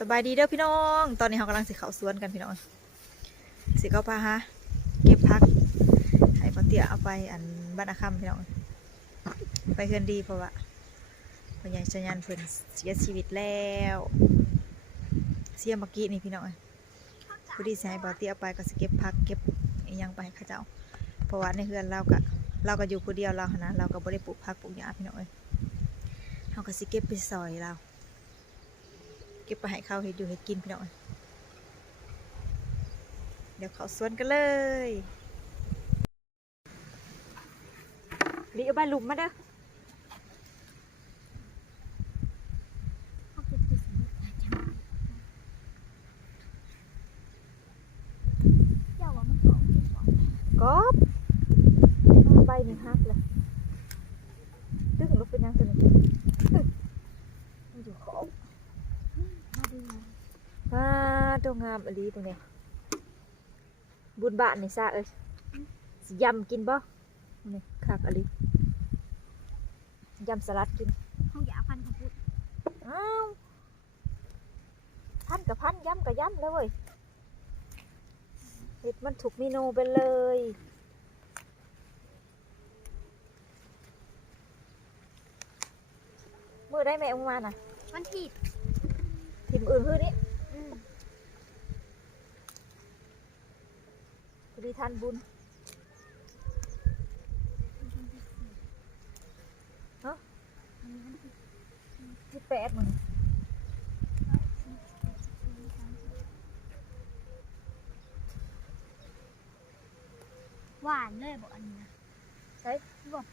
สบายดีเด้อพี่น้องตอนนี้เรากำลังสิเข้าสวนกันพี่น้องสิเข้าป่าฮะเก็บผักให้ป้าเตี้ยเอาไปอันบ้านอาคำพี่น้องไปเฮือนดีเพราะว่าพ่อใหญ่ชัยยันเพิ่นเสียชีวิตแล้วเสียเมื่อกี้นี่พี่น้องพอดีสิให้ป้าเตี้ยเอาไปก็สิเก็บผักเก็บอีหยังไปให้เขาเจ้าเพราะว่าในเฮือนเราก็อยู่ผู้เดียวเรานะเราก็บ่ได้ปลูกผักปลูกหญ้าพี่น้องเราก็สิเก็บไปซอยเราเก็บไปให้เขาเห็ดอยู่เห็ดกินพี่น้องเดี๋ยวเขาสวนกันเลยรีเอาใบหลุมมาเด้อก๊อบใบนี่ฮักเลยตึ้งลุกเป็นยังตัวนี้มันอยู่ขอบตัวงามอลีตรงนี้บุญบานนี่ซาเอ้ยยำกินบ่นี่คักอลียำสลัดกินห้องยาพันกับพุทธอ้าวพันกับพันยำกับยำเลยเว้ยเห็ดมันถูกเมนูไปเลยมือได้ไหมออกมาน่ะมันผิดถิ่มอื่นคือนี่พอดีทานบุญเนาะที่8มันหวานเลยบอกอันนี้นะใช่บอก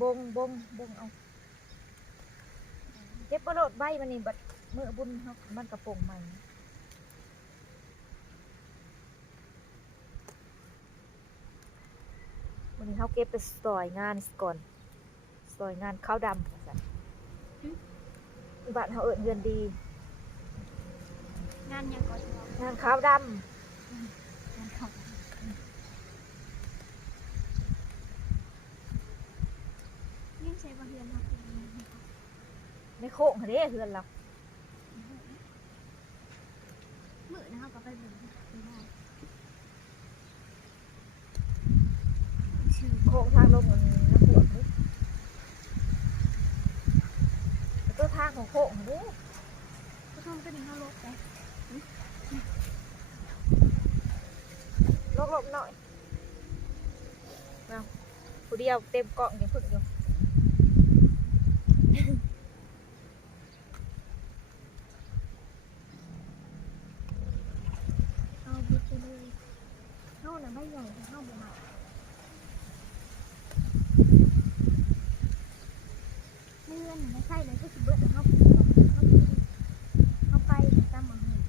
บงเอาเก็บกระโดดใบมันนี่บัดมือบุญมันกระโปรงใหม่วันนี้เขาเก็บไปสอยงานก่อนสอยงานข้าวดำบ้านเขาเอิญเงินดีงานยังก่อนงานข้าวดำยิ่งใช้บะเฮือนครับในโค้งเด้เฮือนเรามือนะครับก็ไปเหมือนไม่ได้โค้งทางลงมันน้ำปวดนี่ตัวทางของโค้งเด้ก็ต้องก็ดึงเข้าลบไปลบหน่อยเอาผู้เดียวเต็มกล่องยังฝึกอยู่เอาบิดไปเลยเข้าหน่ะไม่ใหญ่แต่เข้าบ่มาเมื่อไม่ใช่เลยก็คือเบิร์ดแล้วเข้าไปตามมาเห็น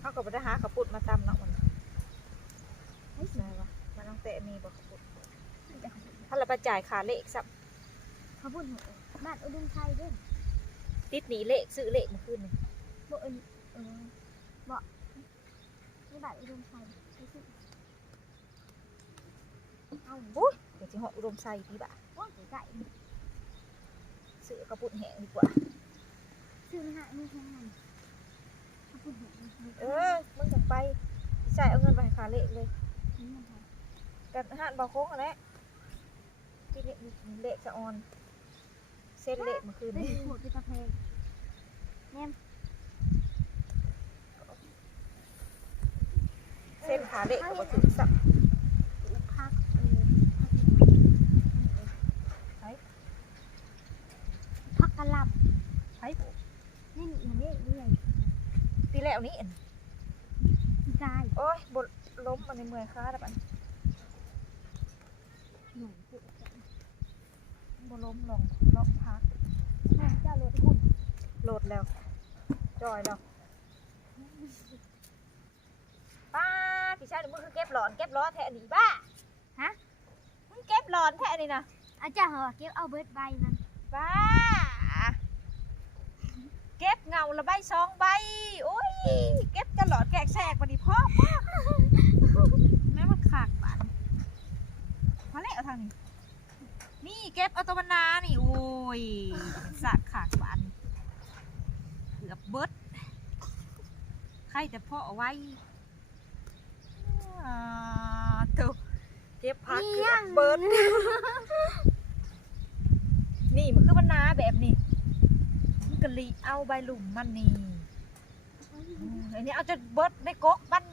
เขาก็ไปได้หาขับปุดมาตำเนาะมันไม่ใช่วะมันต้องเตะมีบ่ขับปุดถ้าเราไปจ่ายขาเลขสับเขาพูดหัวบ้านอุดมชัยด้วยติดหนีเลขซื้อเลขมาขึ้นนี่บ่บ่นี่บ้านอุดมชัยเอาอุ้ยเดี๋ยวจะเหาะอุดมไซพี่บ่าว่าไก่ซื้อกระปุกแห้งดีกว่าซื้อหาไม่แพงมันมึงถึงไปใส่เอาเงินไปขาเลขเลยกันห้านบาโค้งอะไรที่เลขจะออนเส้นเลขมาคืนนี่หัวเป็นกาแฟเนี่ยเส้นขาเลขกับถึงสับพักพักกระลับไผ่นี่นี่เรื่อยตีแล้วนี้กายโอ้ยบดล้มมาในเมืองค้าแต่ปันบดล้มลงล็อกพักเจ้าโหลดหุ่นโหลดแล้วจอยแล้วป้าพี่ชายมึงคือเก็บหลอนเก็บล้อแทะนี่บ้าฮะมึงเก็บหลอนแทะนี่นะอาจารย์เหรอเก็บเอาเบิร์ดใบมันบ้าเก็บเงาละใบ2 ใบโอ้ยเก็บจะหลอดแกกแสกมาดิพ่อแม่มันขาดบาดมาเละเอาทางนี้นี่เก็บเอาตัวนานี่โอ้ยสัตว์ขาดบาด เบิดใครแต่พ่อเอาไว้เถอะเก็บพักเกือบเบิดนี่มันคือมันนาแบบนี้มันกะลีเอาใบหลุมมันนี่อันนี้เอาจนเบิดในก๊กมัน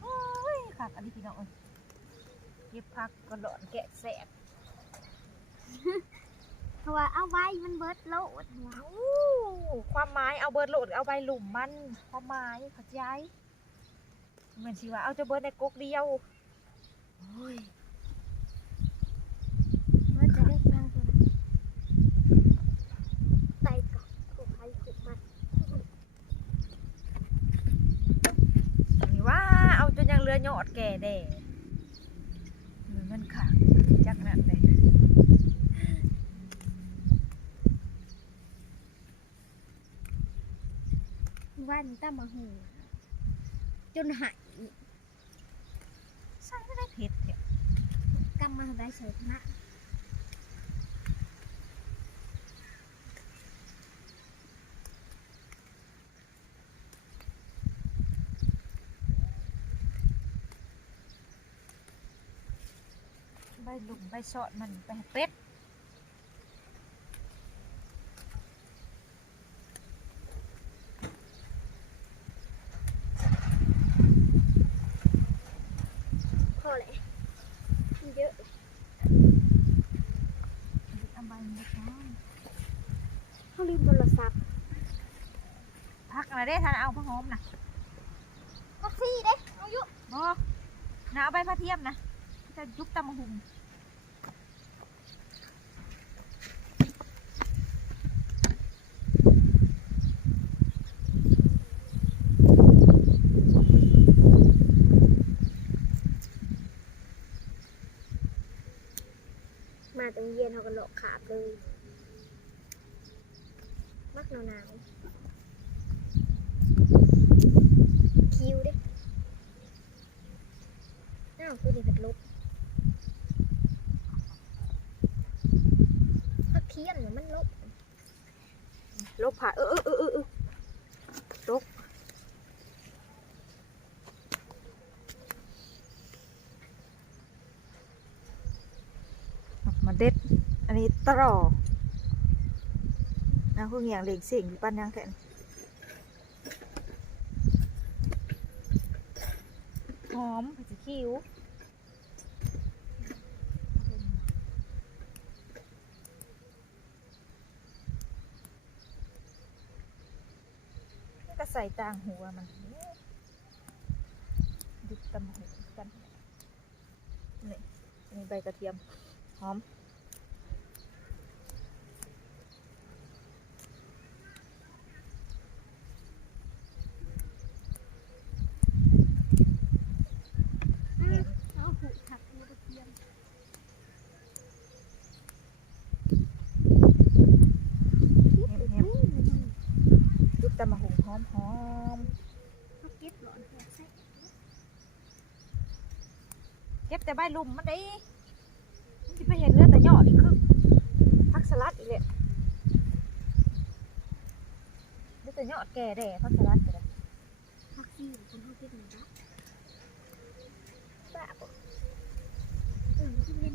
โอ้ยขาดอันนี้พี่น้องเก็บพักก็หลอนแกะแสบ เพราะว่าเอาไว้มันเบิดโลดหัว ความหมายเอาเบิดโหลดเอาใบหลุมมันความหมายเข้าใจเหมือนชีว่าเอาจะเบิดในก๊กเดียวโอ้ย เบิดจะได้ฟังตัวนั้นไตกับขุบไปขุบมัน นี่ว่าเอาจนยังเรือยอดแก่แด่เหมือนมันขาดจักนั่นเลย วันตั้มมาหูจนหาย ใส่ไม่ได้เผ็ดเนี่ย กำมาได้เฉยนะ ใบหลุมใบซอดมันไปให้เป็ด พอแหละมันเยอะ เอาใบมันไปก่อน เขาลืมโทรศัพท์ พักอะไรได้ทันเอาผ้าหอมนะ แท็กซี่เด้เอาอยู่ บอกนะเอาใบผ้าเทียมนะจะยุบตำมะหุง มาตรงเย็นเขาก็หลอกขาบเลยมักหนาวๆคิวเด้อ้าวตัวนี้เป็นลบพักเทียนเนี่ยมันลบ ลบผ่าลบมาเด็ดอันนี้ตรอนะพวกอย่างเหล็กเสียงอยู่ปั้นยังแทนหอมผัดซีอิ๊วนี่ก็ใส่ต่างหัวมันดุตำหูกันนี่อันนี้ใบกระเทียมหอม เอาหูผักหูกระเทียม ยุบตำมะหุงหอมเขาเก็บหลอนหัวใส่ เก็บแต่ใบลุ่มมันได้มันจะไปเห็นเลือดแต่หยอดอีกครึ่งผักสลัดอีกเลยเลือดแต่หยอดแก่แด่ผักสลัดกันเลย พักซี่คนเขาเก็บหนึ่งละบ้าปะที่เล่น